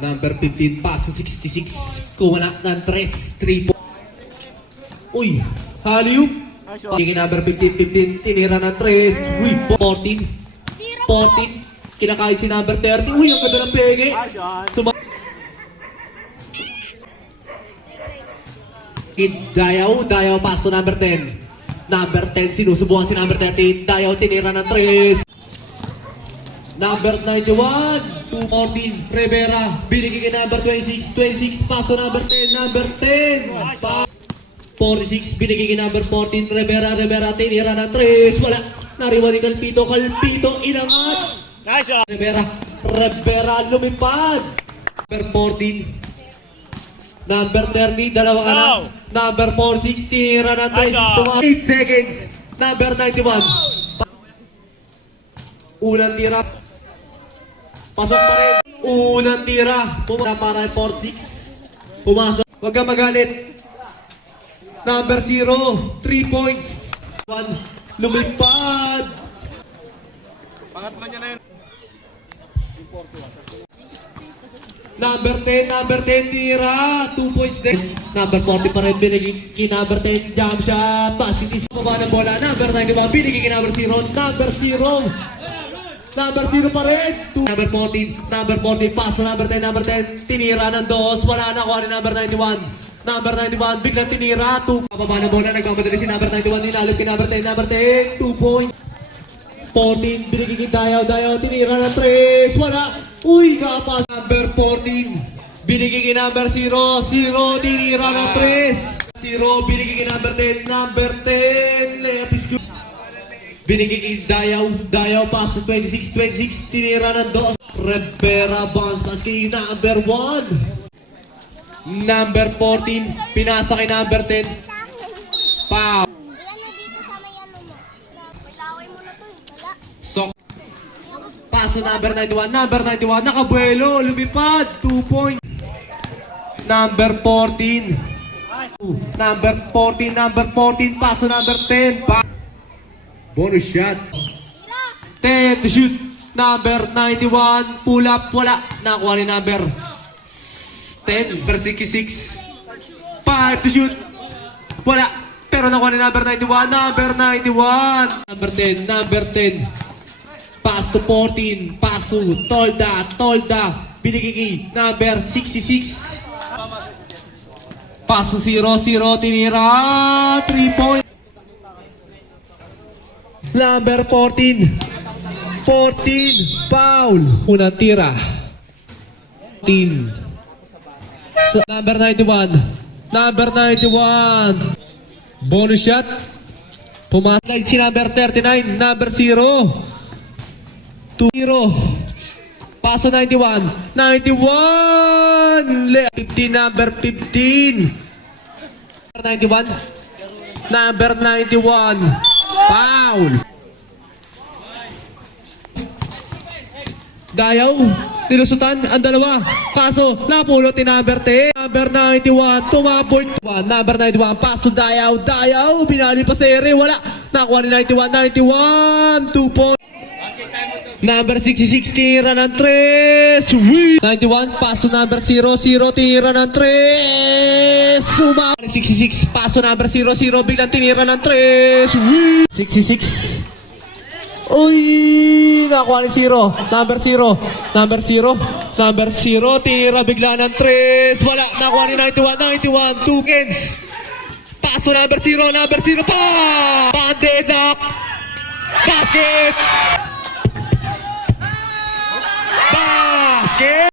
Number 15, paso 66. Kuha ng 3 po. Uy, haliw. Tingin number 15, tinira ng 3. Uy, 14. Kinakain si number 30. Uy, ang ganda ng pege. Dayaw, paso number 10. Number 10, sinusubukan si number 13. Dayaw, tinira ng 3. Number 91, 214, Rivera, binigay kay number 26, paso number 10, number 10, 46, binigay kay number 14, Rivera, tinira ng 3, wala, nariwan ni Calpito, inangat, Nice one. Rivera, lumipad, number 14, number 30, dalawa ka na, number 46, tinira ng 3, 8 seconds, number 91, unang tira, pasok pa rin. Unang tira. Pumasok para 4-6. Pumasok. Huwag kang magalit. Number 0. 3 points. 1. Lumipad. Pangatlo niya na yun. Number 10. Tira. 2 points din. Number 40 pa rin. Binigay kay number 10. Jump shot. Basket is baba ng bola. Number 91. Binigay kay number 0. Number 0. Number 0 pa rin. Number 14, paso number 10, tinira ng 2, wala na kuha ni number 91. Number 91, biglang tinira, 2. Pababa na bola, nagkamadali si number 91, nilalip kay number 10, 2 point. 14, binigay kay Dayaw, tinira ng 3, wala. Uy, kapas. Number 14, binigay kay number 0, tinira ng 3. 0, binigay kay number 10, layup. Binigay kay Dayaw, paso 26, tinira ng 2. Rivera, bounce pass kay number 1. Number 14, pinasa kay number 10. Pow. So, paso number 91, nakabuelo, lumipad, 2 point. Number 14, paso number 10. Bonus shot. 10 to shoot. Number 91. Pull up. Wala. Nakuha ni number 10. Number 66. 5 to shoot. Wala. Pero nakuha ni number 91. Number 10. Pass to 14. Pass to Tolda. Binigay kay number 66. Pass to 0. Tinira. 3 points. Number 14, foul. Unang tira. 14. Number 91. Bonus shot. Pumasok si number 39. Number 0. 2-0. Paso 91. 15, number 15. Number 91. Foul. Dayaw, nilusutan ang dalawa. Kaso, napulot ni number 10. Number 91, tumabot. Number 91, paso Dayaw, binali pa sa ere, wala. Nakuha ni 91, 2 points. Number 66, tira ng 3. 91, paso number 00, tira ng 3. Suma. 66, paso number 00, biglang tinira ng 3. 66. Uy, nakuha ni 0. Number 0, tira bigla ng 3. Wala, nakuha ni 91, 2 kids. Paso number 0 pa. Banded up. Basket.